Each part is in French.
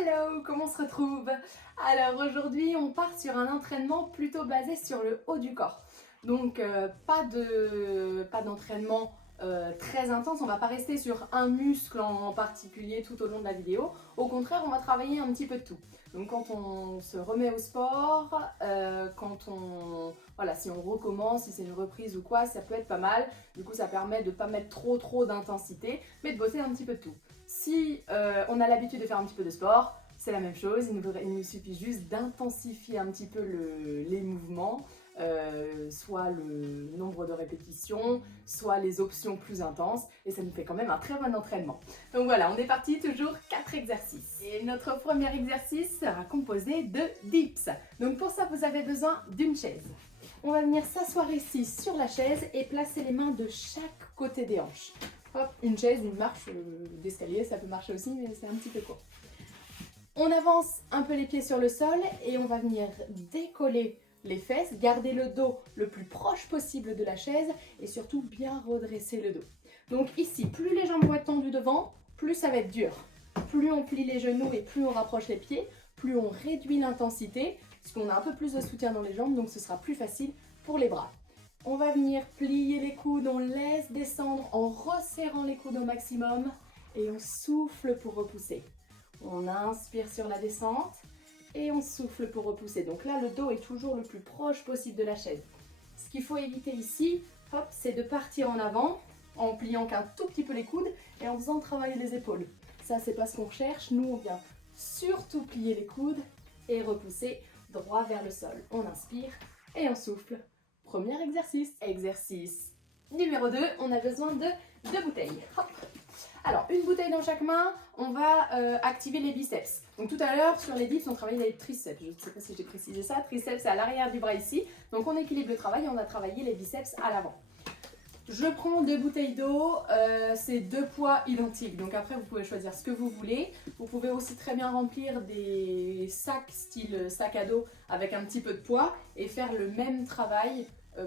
Hello, comment on se retrouve? Alors aujourd'hui on part sur un entraînement plutôt basé sur le haut du corps. Donc pas d'entraînement très intense, on va pas rester sur un muscle en particulier tout au long de la vidéo. Au contraire, on va travailler un petit peu de tout. Donc quand on se remet au sport, voilà, si on recommence, si c'est une reprise ou quoi, ça peut être pas mal. Du coup ça permet de pas mettre trop d'intensité, mais de bosser un petit peu de tout. Si on a l'habitude de faire un petit peu de sport, c'est la même chose, il nous suffit juste d'intensifier un petit peu les mouvements, soit le nombre de répétitions, soit les options plus intenses, et ça nous fait quand même un très bon entraînement. Donc voilà, on est parti, toujours 4 exercices. Et notre premier exercice sera composé de dips. Donc pour ça, vous avez besoin d'une chaise. On va venir s'asseoir ici sur la chaise et placer les mains de chaque côté des hanches. Hop, une chaise, une marche d'escalier, ça peut marcher aussi, mais c'est un petit peu court. On avance un peu les pieds sur le sol et on va venir décoller les fesses, garder le dos le plus proche possible de la chaise et surtout bien redresser le dos. Donc ici, plus les jambes vont être tendues devant, plus ça va être dur. Plus on plie les genoux et plus on rapproche les pieds, plus on réduit l'intensité, puisqu'on a un peu plus de soutien dans les jambes, donc ce sera plus facile pour les bras. On va venir plier les coudes, on laisse descendre en resserrant les coudes au maximum et on souffle pour repousser. On inspire sur la descente et on souffle pour repousser. Donc là, le dos est toujours le plus proche possible de la chaise. Ce qu'il faut éviter ici, hop, c'est de partir en avant en pliant qu'un tout petit peu les coudes et en faisant travailler les épaules. Ça, c'est pas ce qu'on recherche. Nous, on vient surtout plier les coudes et repousser droit vers le sol. On inspire et on souffle. Premier exercice. Exercice numéro 2, on a besoin de 2 bouteilles. Hop. Alors, une bouteille dans chaque main, on va activer les biceps. Donc tout à l'heure, sur les dips, on travaillait les triceps. Je ne sais pas si j'ai précisé ça. Triceps, c'est à l'arrière du bras ici. Donc on équilibre le travail et on va travailler les biceps à l'avant. Je prends 2 bouteilles d'eau, c'est 2 poids identiques. Donc après, vous pouvez choisir ce que vous voulez. Vous pouvez aussi très bien remplir des sacs, style sac à dos, avec un petit peu de poids et faire le même travail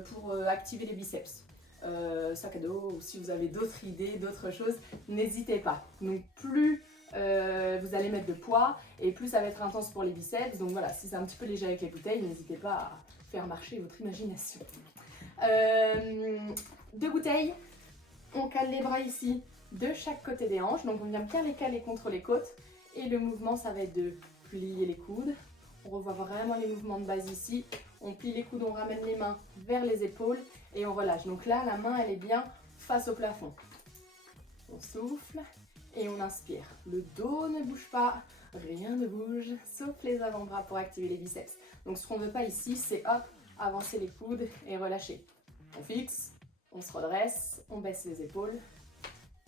pour activer les biceps. Sac à dos, ou si vous avez d'autres idées, d'autres choses, n'hésitez pas. Donc plus vous allez mettre de poids et plus ça va être intense pour les biceps. Donc voilà, si c'est un petit peu léger avec les bouteilles, n'hésitez pas à faire marcher votre imagination. 2 bouteilles, on cale les bras ici de chaque côté des hanches. Donc on vient bien les caler contre les côtes et le mouvement, ça va être de plier les coudes. On revoit vraiment les mouvements de base ici. On plie les coudes, on ramène les mains vers les épaules et on relâche. Donc là, la main, elle est bien face au plafond. On souffle et on inspire. Le dos ne bouge pas, rien ne bouge, sauf les avant-bras pour activer les biceps. Donc ce qu'on ne veut pas ici, c'est hop, avancer les coudes et relâcher. On fixe, on se redresse, on baisse les épaules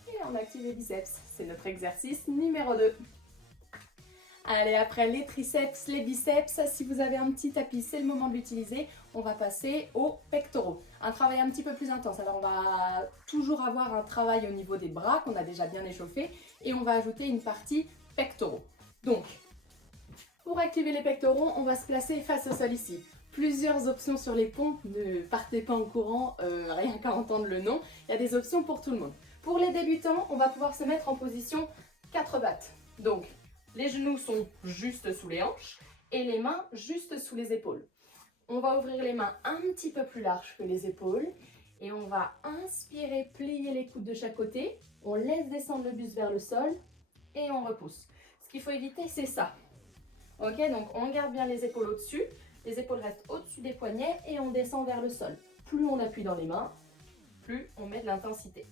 et on active les biceps. C'est notre exercice numéro 2. Allez, après les triceps, les biceps, si vous avez un petit tapis, c'est le moment de l'utiliser. On va passer aux pectoraux. Un travail un petit peu plus intense. Alors, on va toujours avoir un travail au niveau des bras qu'on a déjà bien échauffé et on va ajouter une partie pectoraux. Donc, pour activer les pectoraux, on va se placer face au sol ici. Plusieurs options sur les pompes, ne partez pas en courant, rien qu'à entendre le nom. Il y a des options pour tout le monde. Pour les débutants, on va pouvoir se mettre en position 4 battes. Donc, les genoux sont juste sous les hanches et les mains juste sous les épaules. On va ouvrir les mains un petit peu plus larges que les épaules et on va inspirer, plier les coudes de chaque côté. On laisse descendre le buste vers le sol et on repousse. Ce qu'il faut éviter, c'est ça. Ok, donc on garde bien les épaules au-dessus. Les épaules restent au-dessus des poignets et on descend vers le sol. Plus on appuie dans les mains, plus on met de l'intensité.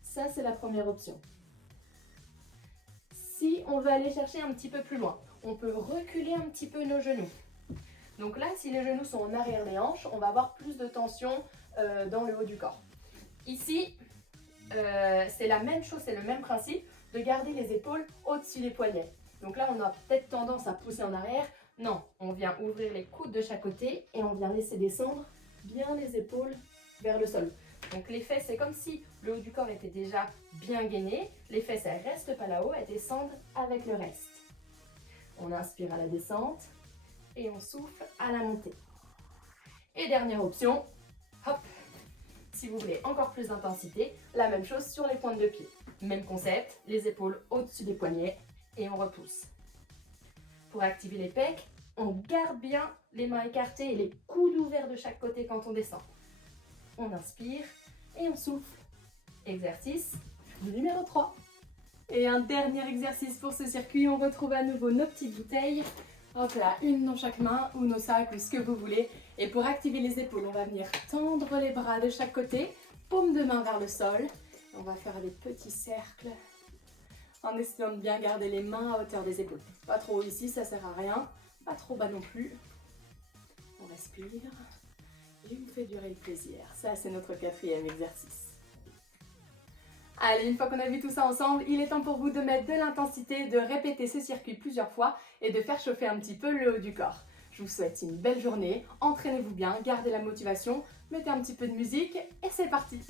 Ça, c'est la première option. Si on veut aller chercher un petit peu plus loin, on peut reculer un petit peu nos genoux. Donc là, si les genoux sont en arrière des hanches, on va avoir plus de tension dans le haut du corps. Ici, c'est la même chose, c'est le même principe de garder les épaules au-dessus des poignets. Donc là, on a peut-être tendance à pousser en arrière. Non, on vient ouvrir les coudes de chaque côté et on vient laisser descendre bien les épaules vers le sol. Donc les fesses, c'est comme si le haut du corps était déjà bien gainé. Les fesses, elles ne restent pas là-haut, elles descendent avec le reste. On inspire à la descente et on souffle à la montée. Et dernière option, hop, si vous voulez encore plus d'intensité, la même chose sur les pointes de pied. Même concept, les épaules au-dessus des poignets et on repousse. Pour activer les pecs, on garde bien les mains écartées et les coudes ouverts de chaque côté quand on descend. On inspire et on souffle. Exercice numéro 3. Et un dernier exercice pour ce circuit, on retrouve à nouveau nos petites bouteilles. Hop là, une dans chaque main ou nos sacs ou ce que vous voulez. Et pour activer les épaules, on va venir tendre les bras de chaque côté, paume de main vers le sol. On va faire des petits cercles en essayant de bien garder les mains à hauteur des épaules. Pas trop haut ici, ça sert à rien. Pas trop bas non plus. On respire. Et on fait durer le plaisir. Ça, c'est notre 4e exercice. Allez, une fois qu'on a vu tout ça ensemble, il est temps pour vous de mettre de l'intensité, de répéter ce circuit plusieurs fois et de faire chauffer un petit peu le haut du corps. Je vous souhaite une belle journée, entraînez-vous bien, gardez la motivation, mettez un petit peu de musique et c'est parti!